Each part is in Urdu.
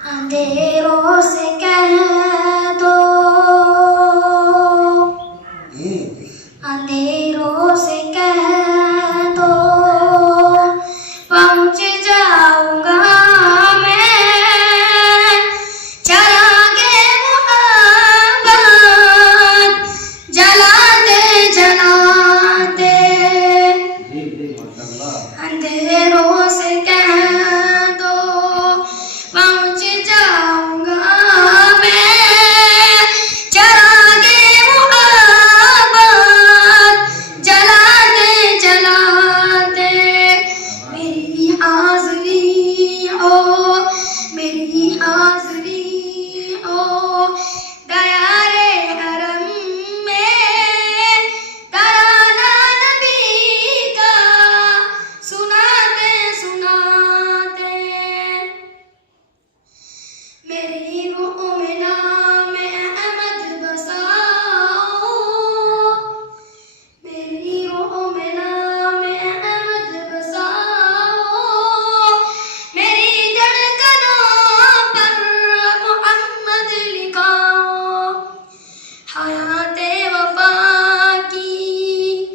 اندھیروں سے کہہ دو، اندھیروں سے کہہ دو، پہنچ جاؤں گا میں چراغ محبت جلاتے جلاتے، اندھیروں سے کہہ دو پہنچ جاؤں گا میں چراغ محبت جلاتے جلاتے، میری حاضری ہو، میری حاضری ہو دیار حرم میں، ترانہ نبی کا سناتے سناتے، میری روح میں نام احمد بساؤ، میری روح میں نام احمد بساؤ، میری دھڑکنوں پر محمد لکھاؤ، حیات وفا کی،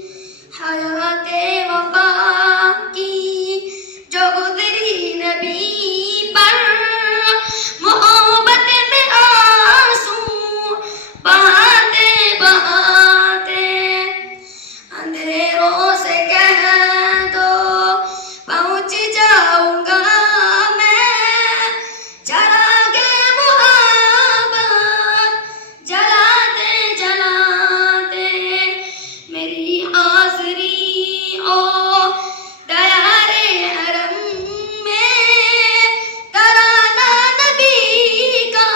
حیات وفا کی جو گزری نبی پر، محبت میں آنسو بہاتے بہاتے، اندھیروں سے کہہ دو پہنچ جاؤں گا میں چراغ محبت جلاتے جلاتے، میری حاضری ہو دیار حرم میں، ترانہ نبی کا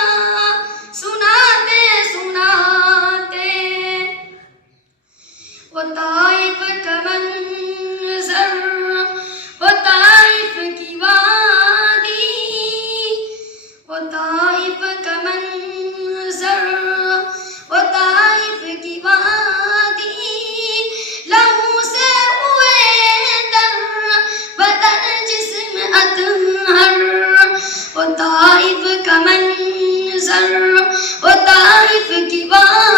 سناتے سناتے، وہ طائف کا منظر، وہ طائف کی وادی، وہ طائف کا منظر، وہ طائف کی وادی، لہو سے ہوئے تر بدن جسم اطہر، وہ طائف کا منظر، وہ طائف کی وادی،